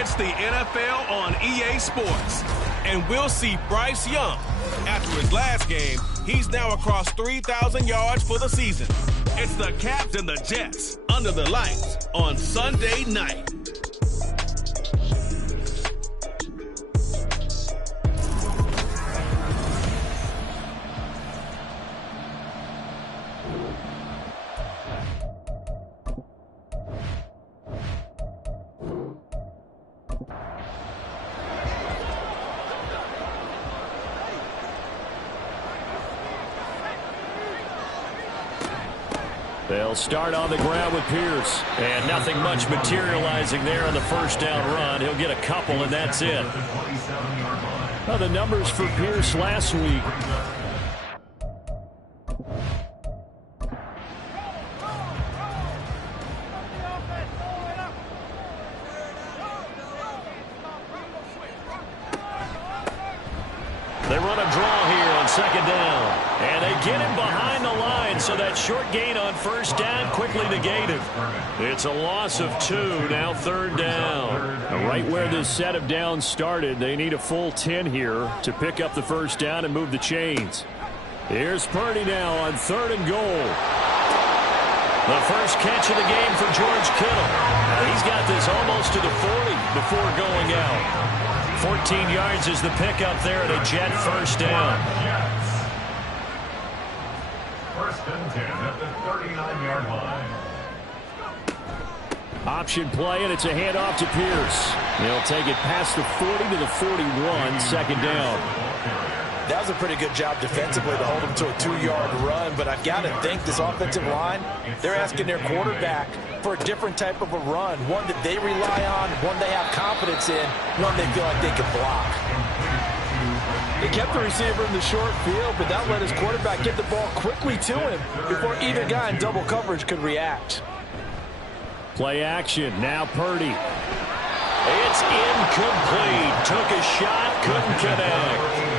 It's the NFL on EA Sports. And we'll see Bryce Young. After his last game, he's now across 3,000 yards for the season. It's the Caps and the Jets under the lights on Sunday night. They'll start on the ground with Pierce. And nothing much materializing there on the first down run. He'll get a couple, and that's it. Well, the numbers for Pierce last week. They run a draw here on second down. And they get him behind the line, so that short gain on first down quickly negated. It's a loss of 2, now third down. Right where this set of downs started, they need a full 10 here to pick up the first down and move the chains. Here's Purdy now on 3rd and goal. The first catch of the game for George Kittle. He's got this almost to the 40 before going out. 14 yards is the pickup there at a Jet first down. First and 10 at the 39-yard line. Option play, and it's a handoff to Pierce. He'll take it past the 40 to the 41, second down. That was a pretty good job defensively to hold him to a 2-yard run, but I've got to think this offensive line, they're asking their quarterback for a different type of a run, one that they rely on, one they have confidence in, one they feel like they can block. They kept the receiver in the short field, but that let his quarterback get the ball quickly to him before either guy in double coverage could react. Play action, now Purdy. It's incomplete. Took a shot, couldn't connect.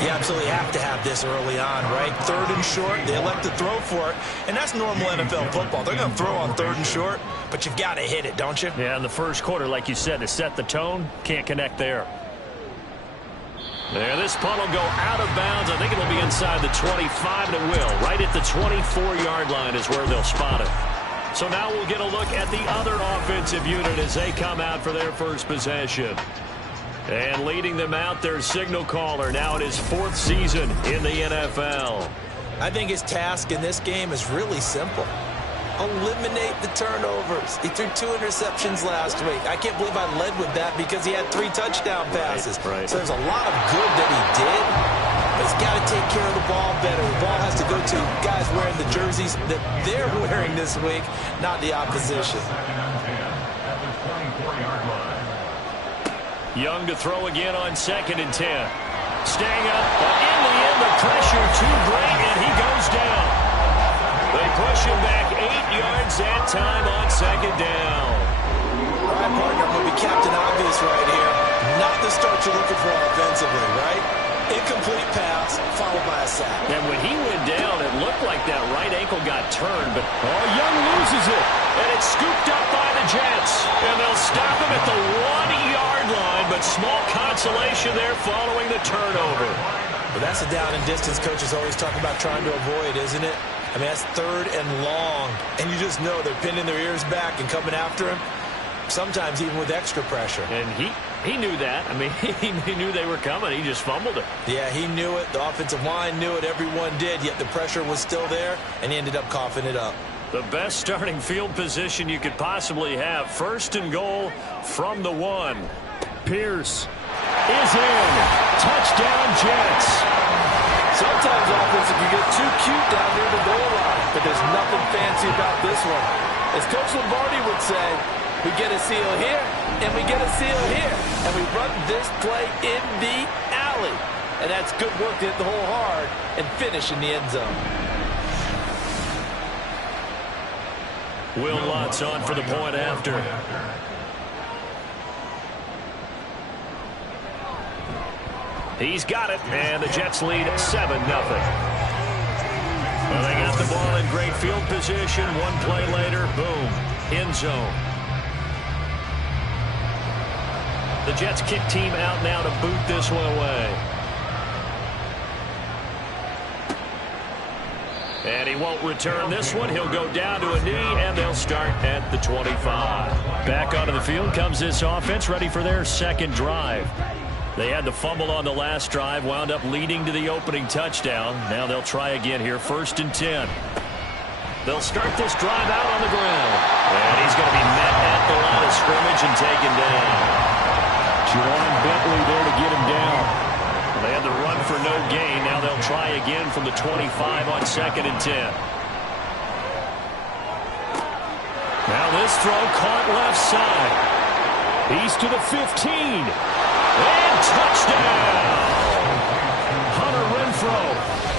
You absolutely have to have this early on, right? 3rd and short, they elect to throw for it, and that's normal NFL football. They're going to throw on 3rd and short, but you've got to hit it, don't you? Yeah, in the first quarter, like you said, to set the tone, can't connect there. There, this punt will go out of bounds. I think it'll be inside the 25, and it will. Right at the 24-yard line is where they'll spot it. So now we'll get a look at the other offensive unit as they come out for their first possession. And leading them out, their signal caller, now in his 4th season in the NFL. I think his task in this game is really simple. Eliminate the turnovers. He threw 2 interceptions last week. I can't believe I led with that because he had 3 touchdown passes. Right. So there's a lot of good that he did, but he's got to take care of the ball better. The ball has to go to guys wearing the jerseys that they're wearing this week, not the opposition. Young to throw again on 2nd and 10. Staying up, but in the end, the pressure too great, and he goes down. They push him back 8 yards that time on 2nd down. All right, partner, I'm going to be Captain Obvious right here. Not the start you're looking for offensively, right? Incomplete pass, followed by a sack. And when he went down, it looked like that right ankle got turned, but Young loses it. And it's scooped up by the Jets. And they'll stop him at the 1-yard line, but small consolation there following the turnover. But that's the down and distance coaches always talk about trying to avoid, isn't it? I mean, that's 3rd and long, and you just know they're pinning their ears back and coming after him, sometimes even with extra pressure. And he knew that. I mean, he knew they were coming. He just fumbled it. Yeah, he knew it. The offensive line knew it. Everyone did, yet the pressure was still there, and he ended up coughing it up. The best starting field position you could possibly have. 1st and goal from the 1. Pierce is in. Touchdown, Jets. Sometimes offense, you get too cute down near the goal line, but there's nothing fancy about this one. As Coach Lombardi would say, we get a seal here, and we get a seal here, and we run this play in the alley. And that's good work to hit the hole hard and finish in the end zone. Will Lutz on for the point after. He's got it, and the Jets lead 7-0. Well, they got the ball in great field position. One play later, boom, end zone. The Jets kick team out now to boot this one away. And he won't return this one. He'll go down to a knee, and they'll start at the 25. Back onto the field comes this offense, ready for their second drive. They had the fumble on the last drive, wound up leading to the opening touchdown. Now they'll try again here, 1st and 10. They'll start this drive out on the ground. And he's going to be met at the line of scrimmage and taken down. Juwan Bentley there to get him down. They had the run for no gain. Now they'll try again from the 25 on 2nd and 10. Now this throw caught left side. He's to the 15. And touchdown! Hunter Renfrow,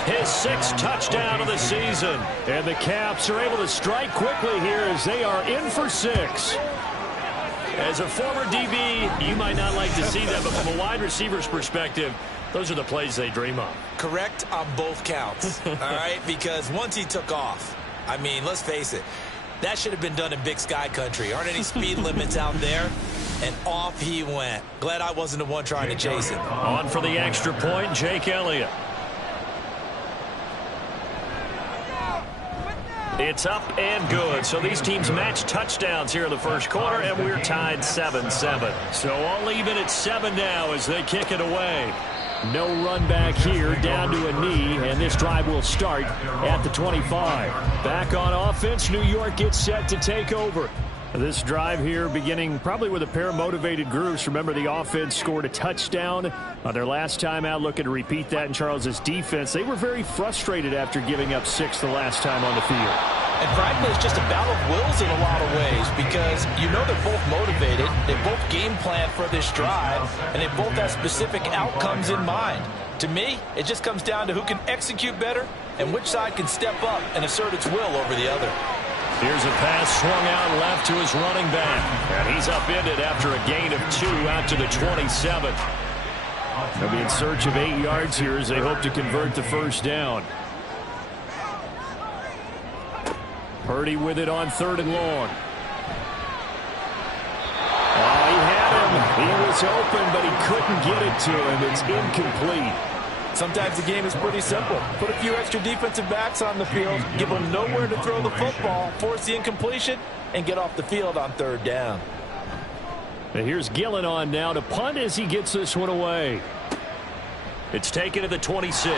his 6th touchdown of the season. And the Caps are able to strike quickly here as they are in for 6. As a former DB, you might not like to see that, but from a wide receiver's perspective, those are the plays they dream of. Correct on both counts, all right? Because once he took off, I mean, let's face it, that should have been done in Big Sky country. Aren't any speed limits out there? And off he went. Glad I wasn't the one trying to chase him. On for the extra point, Jake Elliott. It's up and good. So these teams match touchdowns here in the first quarter, and we're tied 7-7. So all even at 7 now as they kick it away. No run back here, down to a knee, and this drive will start at the 25. Back on offense, New York gets set to take over. This drive here beginning probably with a pair of motivated groups. Remember, the offense scored a touchdown on their last time out, looking to repeat that in Charles's defense. They were very frustrated after giving up 6 the last time on the field. And frankly, it's just a battle of wills in a lot of ways because you know they're both motivated, they both game plan for this drive, and they both have specific outcomes in mind. To me, it just comes down to who can execute better and which side can step up and assert its will over the other. Here's a pass swung out left to his running back. And he's upended after a gain of 2 out to the 27. They'll be in search of 8 yards here as they hope to convert the first down. Purdy with it on 3rd and long. Oh, he had him. He was open, but he couldn't get it to him. It's incomplete. Sometimes the game is pretty simple. Put a few extra defensive backs on the field, give them nowhere to throw the football, force the incompletion, and get off the field on 3rd down. And here's Gillen on now to punt as he gets this one away. It's taken to the 26.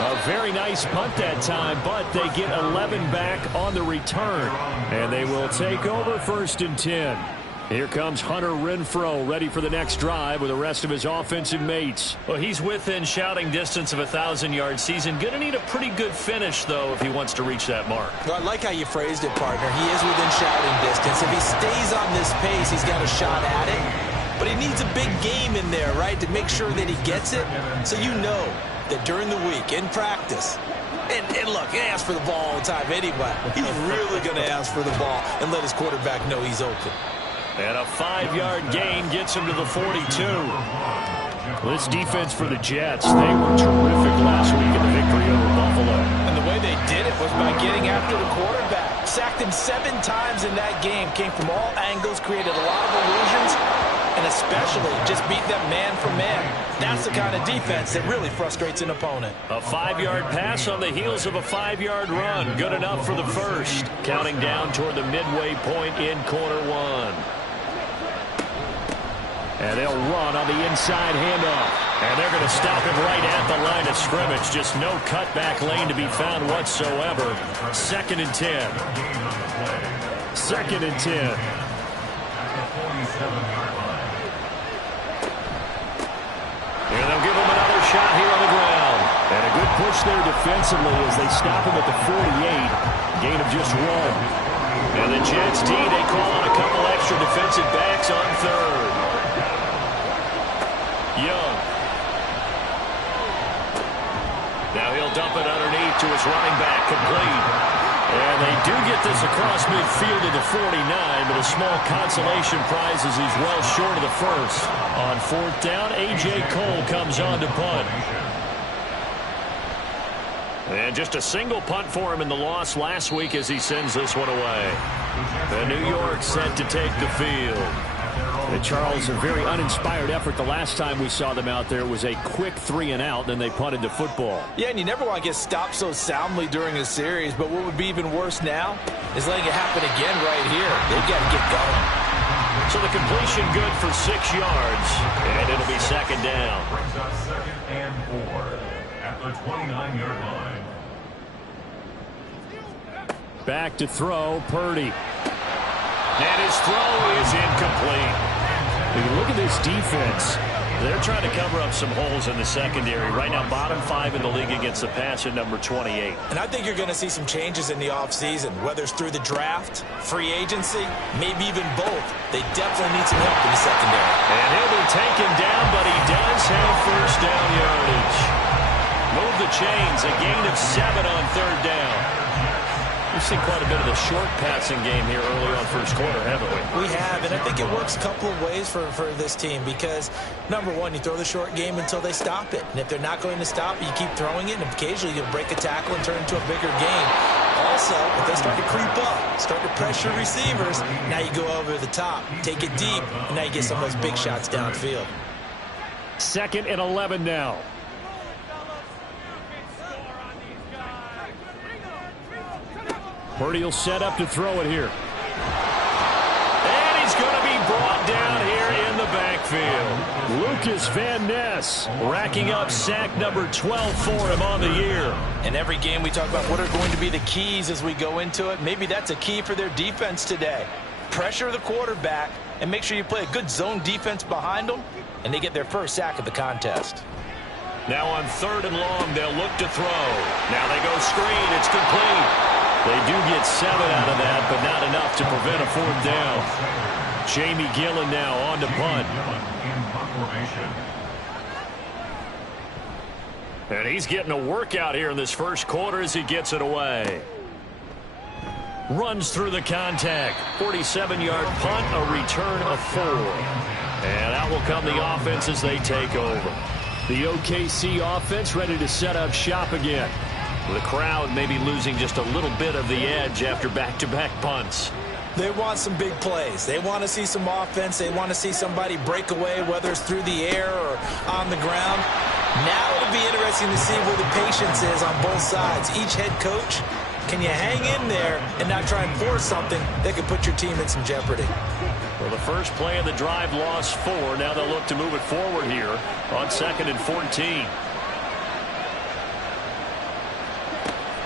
A very nice punt that time, but they get 11 back on the return. And they will take over 1st and 10. Here comes Hunter Renfrow, ready for the next drive with the rest of his offensive mates. Well, he's within shouting distance of a 1,000-yard season. Going to need a pretty good finish, though, if he wants to reach that mark. Well, I like how you phrased it, partner. He is within shouting distance. If he stays on this pace, he's got a shot at it. But he needs a big game in there, right, to make sure that he gets it. So you know that during the week, in practice, and look, he asks for the ball all the time anyway. He's really going to ask for the ball and let his quarterback know he's open. And a 5-yard gain gets him to the 42. This defense for the Jets, they were terrific last week in the victory over Buffalo. And the way they did it was by getting after the quarterback. Sacked him 7 times in that game. Came from all angles, created a lot of illusions, and especially just beat them man for man. That's the kind of defense that really frustrates an opponent. A 5-yard pass on the heels of a 5-yard run. Good enough for the first. Counting down toward the midway point in quarter 1. And they'll run on the inside handoff. And they're going to stop him right at the line of scrimmage. Just no cutback lane to be found whatsoever. 2nd and 10. 2nd and 10. And they'll give him another shot here on the ground. And a good push there defensively as they stop him at the 48. Gain of just 1. And the Jets D, they call on a couple extra defensive backs on 3rd. Young. Now he'll dump it underneath to his running back, complete. And they do get this across midfield to the 49, but a small consolation prize as he's well short of the first. On 4th down, A.J. Cole comes on to punt. And just a single punt for him in the loss last week as he sends this one away. And New York set to take the field. And Charles, a very uninspired effort. The last time we saw them out there was a quick 3-and-out, then they punted the football. Yeah, and you never want to get stopped so soundly during a series, but what would be even worse now is letting it happen again right here. They've got to get going. So the completion good for 6 yards, and it'll be second down. Brings up 2nd and 4 at the 29-yard line. Back to throw, Purdy. And his throw is incomplete. When you look at this defense, they're trying to cover up some holes in the secondary. Right now, bottom 5 in the league against the pass at number 28. And I think you're going to see some changes in the offseason, whether it's through the draft, free agency, maybe even both. They definitely need some help in the secondary. And he'll be taken down, but he does have first down yardage. Move the chains, a gain of 7 on third down. We've seen quite a bit of the short passing game here early on first quarter, haven't we? We have, and I think it works a couple of ways for this team because, number one, you throw the short game until they stop it. And if they're not going to stop it, you keep throwing it, and occasionally you'll break a tackle and turn it into a bigger game. Also, if they start to creep up, start to pressure receivers, now you go over the top, take it deep, and now you get some of those big shots downfield. 2nd and 11 now. Purdy will set up to throw it here. And he's going to be brought down here in the backfield. Lucas Van Ness racking up sack number 12 for him on the year. In every game we talk about what are going to be the keys as we go into it. Maybe that's a key for their defense today. Pressure the quarterback and make sure you play a good zone defense behind them, and they get their first sack of the contest. Now on 3rd and long, they'll look to throw. Now they go screen. It's complete. They do get 7 out of that, but not enough to prevent a 4th down. Jamie Gillen now on to punt. And he's getting a workout here in this first quarter as he gets it away. Runs through the contact. 47-yard punt, a return of 4. And out will come the offense as they take over. The OKC offense ready to set up shop again. The crowd maybe losing just a little bit of the edge after back-to-back punts. They want some big plays. They want to see some offense. They want to see somebody break away, whether it's through the air or on the ground. Now it'll be interesting to see where the patience is on both sides. Each head coach, can you hang in there and not try and force something that could put your team in some jeopardy? Well, the first play of the drive lost 4. Now they'll look to move it forward here on 2nd and 14.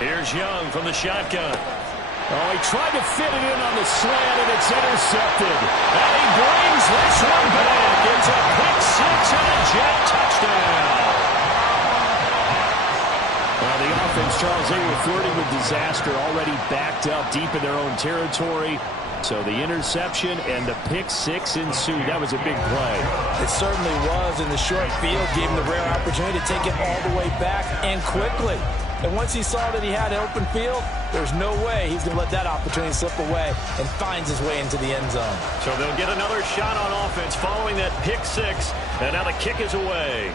Here's Young from the shotgun. Oh, he tried to fit it in on the slant, and it's intercepted. And he brings this one back. It's a pick 6 and a Jet touchdown. Well, the offense, Charles, they were flirting with disaster, already backed up deep in their own territory. So the interception and the pick 6 ensued. That was a big play. It certainly was, and the short field gave him the rare opportunity to take it all the way back and quickly. And once he saw that he had an open field, there's no way he's going to let that opportunity slip away, and finds his way into the end zone. So they'll get another shot on offense following that pick 6, and now the kick is away.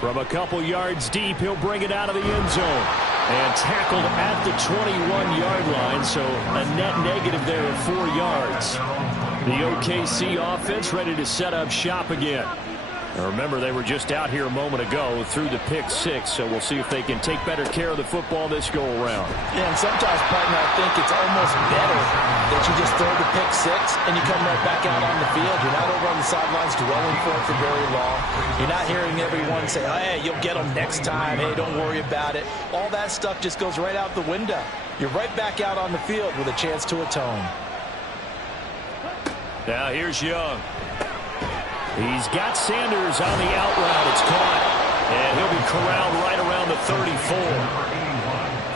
From a couple yards deep, he'll bring it out of the end zone. And tackled at the 21-yard line, so a net negative there of 4 yards. The OKC offense ready to set up shop again. Now remember, they were just out here a moment ago through the pick 6, so we'll see if they can take better care of the football this go-around. Yeah, and sometimes, partner, I think it's almost better that you just throw the pick 6 and you come right back out on the field. You're not over on the sidelines dwelling for it for very long. You're not hearing everyone say, oh, hey, you'll get them next time. Hey, don't worry about it. All that stuff just goes right out the window. You're right back out on the field with a chance to atone. Now here's Young. He's got Sanders on the out route. It's caught. And he'll be corralled right around the 34.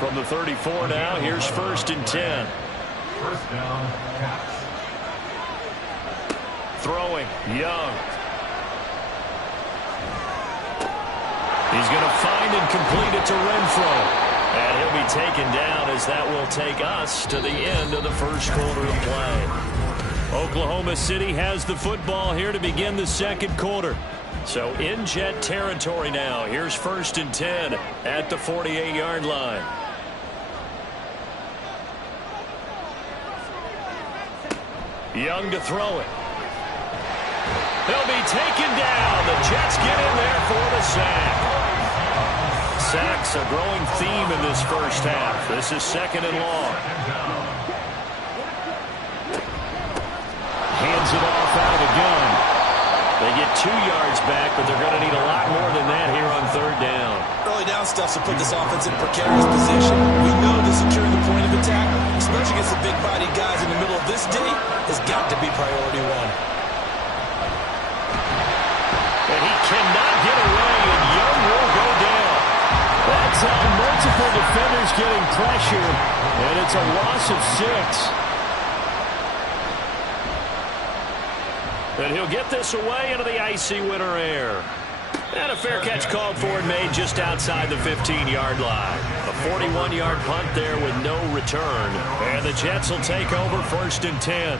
From the 34 now, here's 1st and 10. First down, Pats. Throwing, Young. He's going to find and complete it to Renfro. And he'll be taken down as that will take us to the end of the first quarter of play. Oklahoma City has the football here to begin the second quarter. So in Jet territory now. Here's 1st and 10 at the 48-yard line. Young to throw it. He'll be taken down. The Jets get in there for the sack. Sacks a growing theme in this first half. This is 2nd and long. Hands it off out of the gun. They get 2 yards back, but they're going to need a lot more than that here on 3rd down. Early down stuff to put this offense in precarious position. We know that securing the point of attack, especially against the big-bodied guys in the middle of this D, has got to be priority 1. And he cannot get away, and Young will go down. That's on multiple defenders getting pressure, and it's a loss of 6. And he'll get this away into the icy winter air. And a fair catch called for and made just outside the 15-yard line. A 41-yard punt there with no return. And the Jets will take over 1st and 10.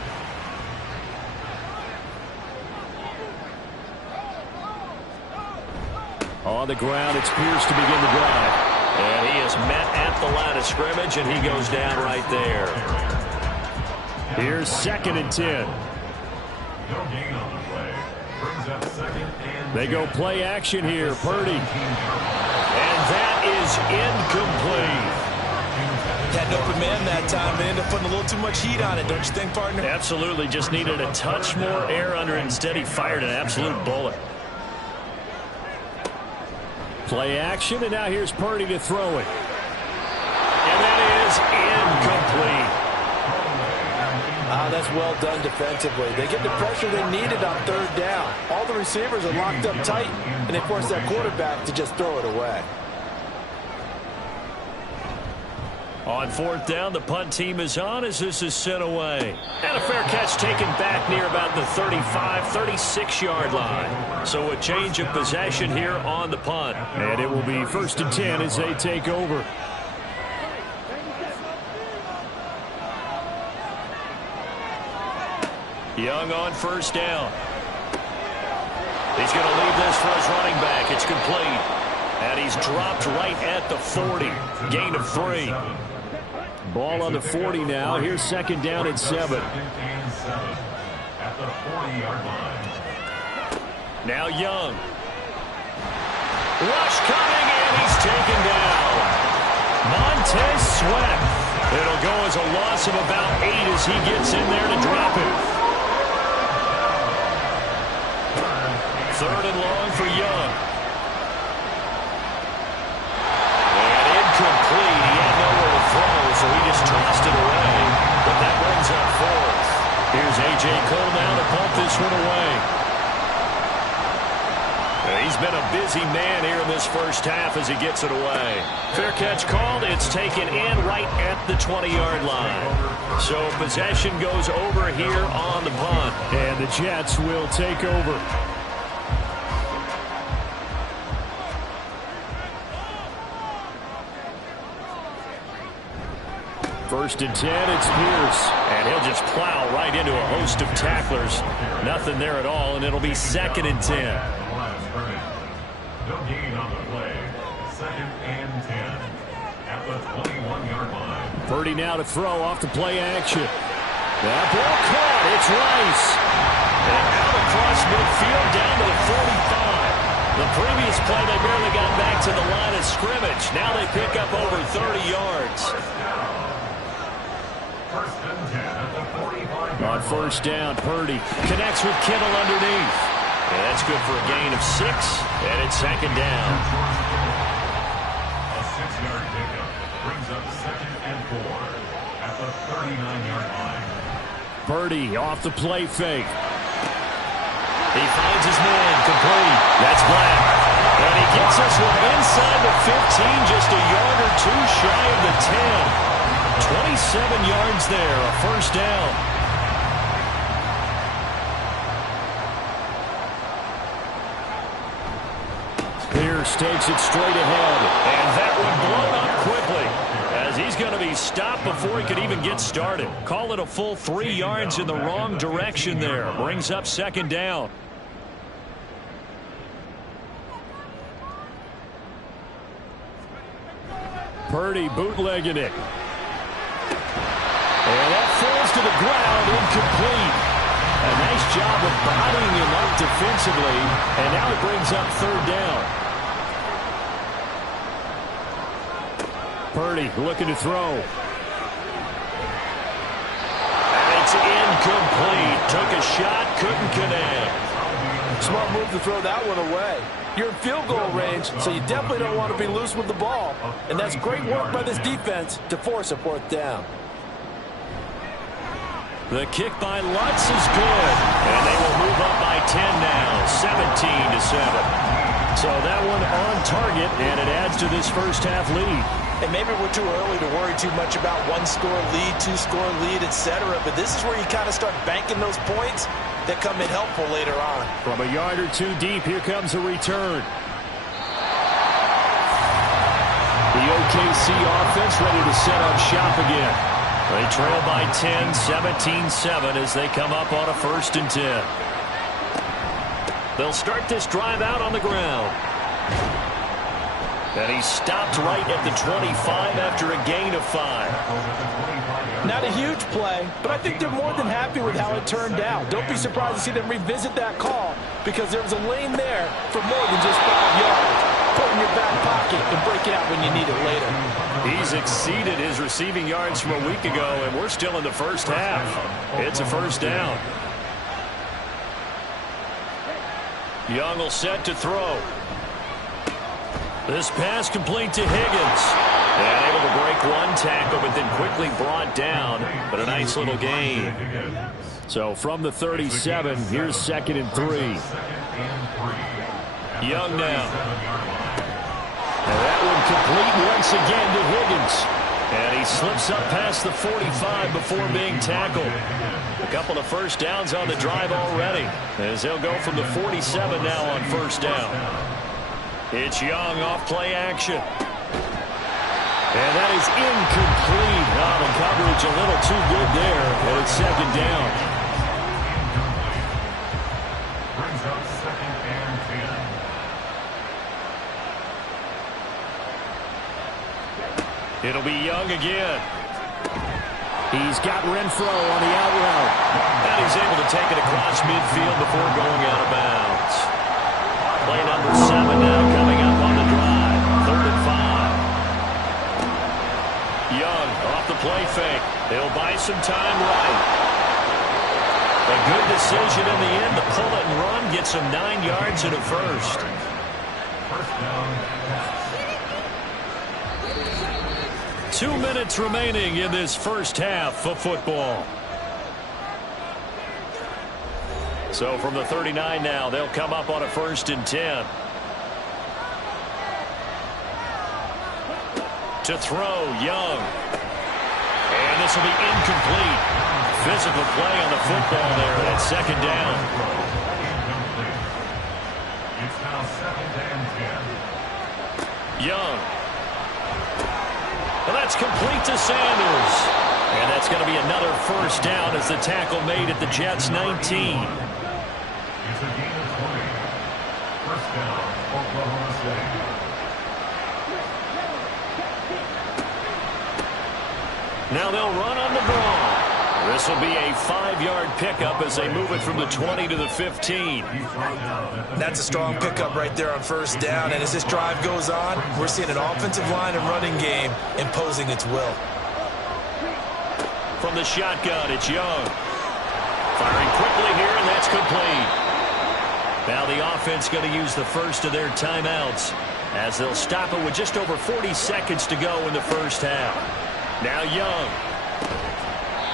On the ground, it's Pierce to begin the drive. And he is met at the line of scrimmage, and he goes down right there. Here's 2nd and 10. No gain on the play. Brings up 2nd and They go play action here. Purdy. And that is incomplete. Had an open man that time. They ended up putting a little too much heat on it, don't you think, partner? Absolutely. Just needed a touch more air under it. Instead, he fired an absolute bullet. Play action, and now here's Purdy to throw it. And that is incomplete. That's well done defensively. They get the pressure they needed on 3rd down. All the receivers are locked up tight, and they force that quarterback to just throw it away. On 4th down, the punt team is on as this is sent away. And a fair catch taken back near about the 35, 36-yard line. So a change of possession here on the punt. And it will be 1st and 10 as they take over. Young on 1st down. He's going to leave this for his running back. It's complete. And he's dropped right at the 40. Gain of 3. Ball on the 40 now. Here's 2nd down and 7. At the 40-yard line. Now Young. Rush coming, and he's taken down. Montez Sweat. It'll go as a loss of about 8 as he gets in there to drop it. 3rd and long for Young. And incomplete. He had nowhere to throw, so he just tossed it away. But that brings up 4th. Here's A.J. Cole now to punt this one away. He's been a busy man here in this first half as he gets it away. Fair catch called. It's taken in right at the 20-yard line. So possession goes over here on the punt. And the Jets will take over. 1st and 10, it's Pierce. And he'll just plow right into a host of tacklers. Nothing there at all, and it'll be 2nd and 10. No gain on the play. 2nd and 10. At the 21-yard line. Purdy now to throw off the play action. That ball caught. It's Rice. And out across midfield down to the 45. The previous play, they barely got back to the line of scrimmage. Now they pick up over 30 yards. On 1st down, Purdy connects with Kittle underneath. And that's good for a gain of 6, and it's 2nd down. A 6-yard pickup brings up 2nd and 4 at the 39-yard line. Purdy off the play fake. He finds his man, complete. That's Black. And he gets us one inside the 15, just a yard or 2 shy of the 10. 27 yards there, a 1st down. Pierce takes it straight ahead. And that one blown up quickly as he's going to be stopped before he could even get started. Call it a full 3 yards in the wrong direction there. Brings up 2nd down. Purdy bootlegging it. And that falls to the ground, incomplete. A nice job of bodying him up defensively, and now it brings up third down. Purdy looking to throw. And it's incomplete. Took a shot, couldn't connect. Smart move to throw that one away. You're in field goal range, so you definitely don't want to be loose with the ball. And that's great work by this defense to force a fourth down. The kick by Lutz is good. And they will move up by 10 now, 17-7. So that one on target, and it adds to this first half lead. And maybe we're too early to worry too much about one-score lead, two-score lead, etc. But this is where you kind of start banking those points that come in helpful later on. From a yard or two deep, here comes a return. The OKC offense ready to set up shop again. They trail by 10, 17-7 as they come up on a 1st and 10. They'll start this drive out on the ground. And he stopped right at the 25 after a gain of 5. Not a huge play, but I think they're more than happy with how it turned out. Don't be surprised to see them revisit that call because there was a lane there for more than just 5 yards. Put it in your back pocket and break it out when you need it later. He's exceeded his receiving yards from a week ago, and we're still in the first half. It's a first down. Young will set to throw. This pass complete to Higgins. And able to break one tackle, but then quickly brought down. But a nice little gain. So from the 37, here's 2nd and 3. Young now. And that one complete once again to Higgins. And he slips up past the 45 before being tackled. A couple of first downs on the drive already, as they'll go from the 47 now on 1st down. It's Young off play action. And that is incomplete. Oh, the coverage a little too good there, and it's 2nd down. Brings up 2nd and 10. It'll be Young again. He's got Renfro on the out route. And he's able to take it across midfield before going out of bounds. Play number 7 now coming up on the drive. 3rd and 5. Young off the play fake. He'll buy some time right. A good decision in the end to pull it and run. Gets him 9 yards and a first. First down. 2 minutes remaining in this first half of football. So from the 39 now, they'll come up on a 1st and 10. To throw, Young. And this will be incomplete. Physical play on the football there, and it's 2nd down. It's now 2nd and 10. Young. Well, that's complete to Sanders. And that's going to be another first down as the tackle made at the Jets' 19. It's a gain of 20. First down, Oklahoma State. Now they'll run on the draw. This will be a 5-yard pickup as they move it from the 20 to the 15. That's a strong pickup right there on 1st down. And as this drive goes on, we're seeing an offensive line and running game imposing its will. From the shotgun, it's Young. Firing quickly here, and that's complete. Now the offense going to use the first of their timeouts as they'll stop it with just over 40 seconds to go in the first half. Now Young.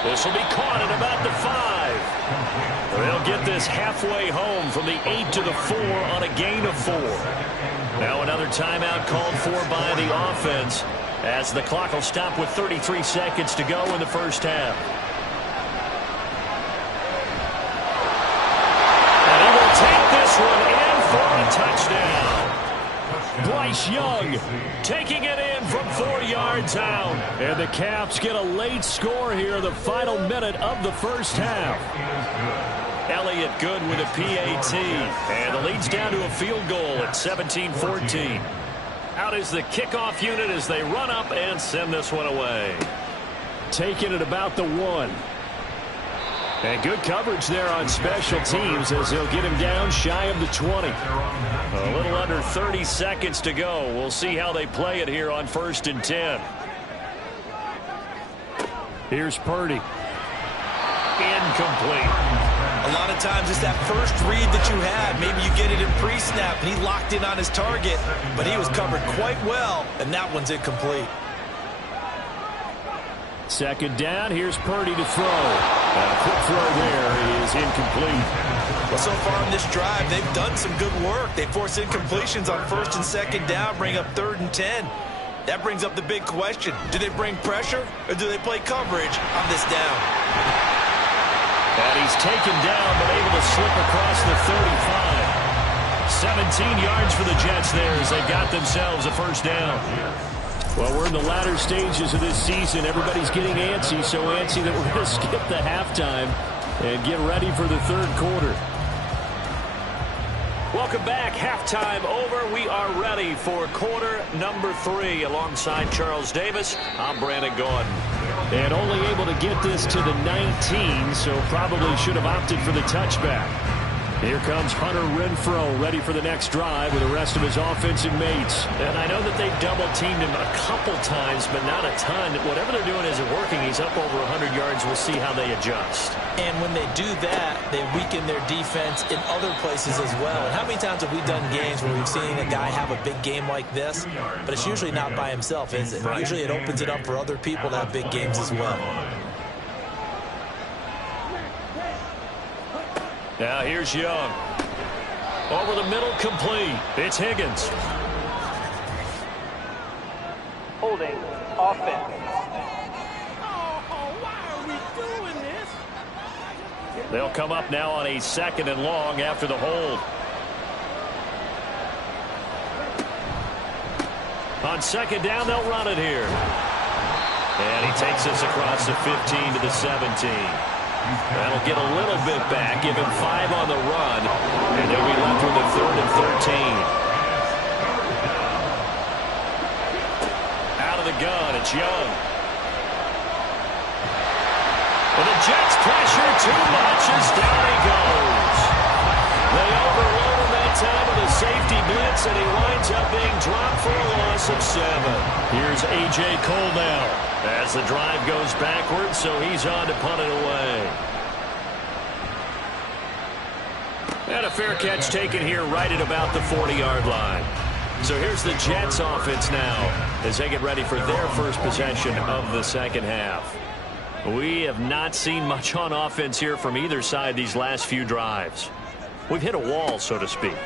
This will be caught at about the 5. They'll get this halfway home from the 8 to the 4 on a gain of 4. Now another timeout called for by the offense as the clock will stop with 33 seconds to go in the first half. And he will take this one in for a touchdown. Bryce Young taking it in from 4 yards out. And the Caps get a late score here, the final minute of the first half. Elliott Good with a PAT. And the lead's down to a field goal at 17-14. Out is the kickoff unit as they run up and send this one away. Taking it about the 1. And good coverage there on special teams as they'll get him down shy of the 20. A little under 30 seconds to go. We'll see how they play it here on 1st and 10. Here's Purdy. Incomplete. A lot of times it's that first read that you had. Maybe you get it in pre-snap and he locked in on his target, but he was covered quite well, and that one's incomplete. 2nd down. Here's Purdy to throw. A quick throw there is incomplete. Well, so far in this drive, they've done some good work. They force incompletions on 1st and 2nd down, bring up 3rd and 10. That brings up the big question. Do they bring pressure or do they play coverage on this down? And he's taken down but able to slip across the 35. 17 yards for the Jets there as they got themselves a 1st down. Well, we're in the latter stages of this season. Everybody's getting antsy, so antsy that we're going to skip the halftime and get ready for the 3rd quarter. Welcome back. Halftime over. We are ready for quarter number 3. Alongside Charles Davis, I'm Brandon Gaudin. And only able to get this to the 19, so probably should have opted for the touchback. Here comes Hunter Renfrow, ready for the next drive with the rest of his offensive mates. And I know that they've double-teamed him a couple times, but not a ton. Whatever they're doing isn't working. He's up over 100 yards. We'll see how they adjust. And when they do that, they weaken their defense in other places as well. And how many times have we done games where we've seen a guy have a big game like this, but it's usually not by himself, is it? Right. Usually it opens it up for other people to have big games as well. Now here's Young. Over the middle, complete. It's Higgins. Holding offense. Why are we doing this? They'll come up now on a 2nd and long after the hold. On 2nd down, they'll run it here. And he takes us across the 15 to the 17. That'll get a little bit back, give him 5 on the run, and they'll be left with a 3rd and 13. Out of the gun, it's Young. And the Jets pressure too much as down he goes. They overload him that time with a safety blitz, and he winds up being dropped for a loss of 7. Here's A.J. Cole now as the drive goes backwards, so he's on to punt it away. And a fair catch taken here right at about the 40-yard line. So here's the Jets offense now as they get ready for their first possession of the 2nd half. We have not seen much on offense here from either side these last few drives. We've hit a wall, so to speak.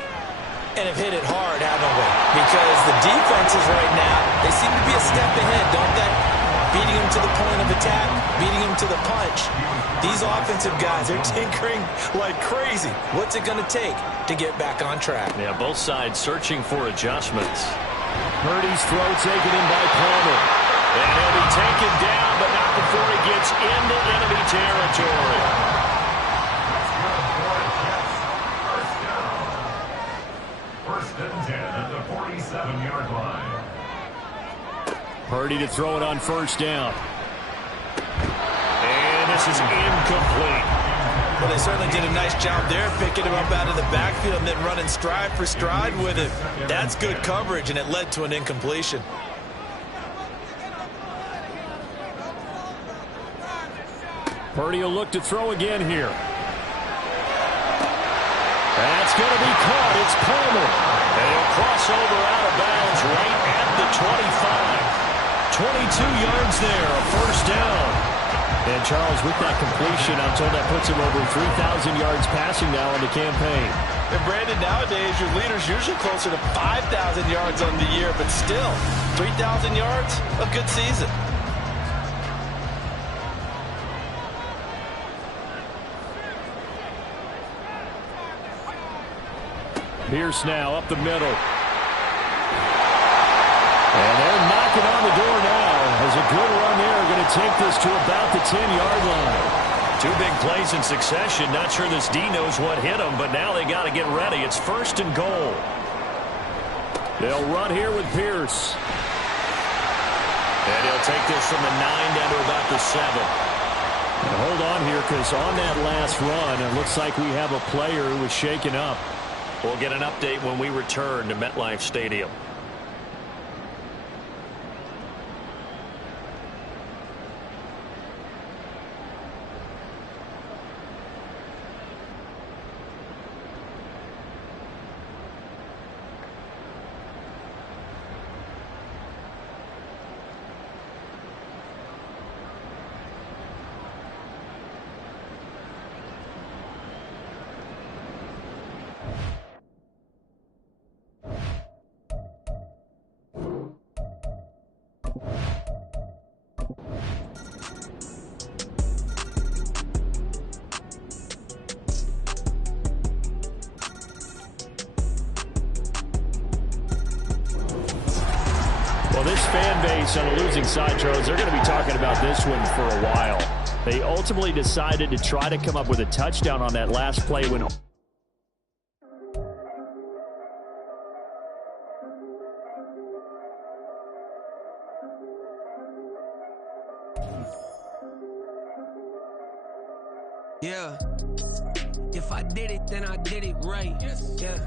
And have hit it hard, haven't we? Because the defenses right now, they seem to be a step ahead, don't they? Beating them to the point of attack, beating them to the punch. These offensive guys, they're tinkering like crazy. What's it going to take to get back on track? Yeah, both sides searching for adjustments. Purdy's throw taken in by Palmer. And he'll be taken down, but not before he gets into enemy territory. First and 10 at the 47-yard line. Purdy to throw it on 1st down. And this is incomplete. Well, they certainly did a nice job there, picking him up out of the backfield and then running stride for stride with him. That's good coverage, and it led to an incompletion. Purdy will look to throw again here. That's going to be caught. It's Palmer. And he'll cross over out of bounds right at the 25. 22 yards there, a 1st down. And Charles, with that completion, I'm told that puts him over 3,000 yards passing now on the campaign. And Brandon, nowadays, your leader's usually closer to 5,000 yards on the year, but still, 3,000 yards, a good season. Pierce now up the middle. And they're knocking on the door now. As a good run there, going to take this to about the 10-yard line. 2 big plays in succession. Not sure this D knows what hit him, but now they got to get ready. It's 1st and goal. They'll run here with Pierce. And he'll take this from the 9 down to about the 7. Hold on here, because on that last run, it looks like we have a player who was shaken up. We'll get an update when we return to MetLife Stadium. Well, this fan base on a losing side, Charles, they're going to be talking about this one for a while. They ultimately decided to try to come up with a touchdown on that last play when... Yeah. If I did it, then I did it right. Yeah.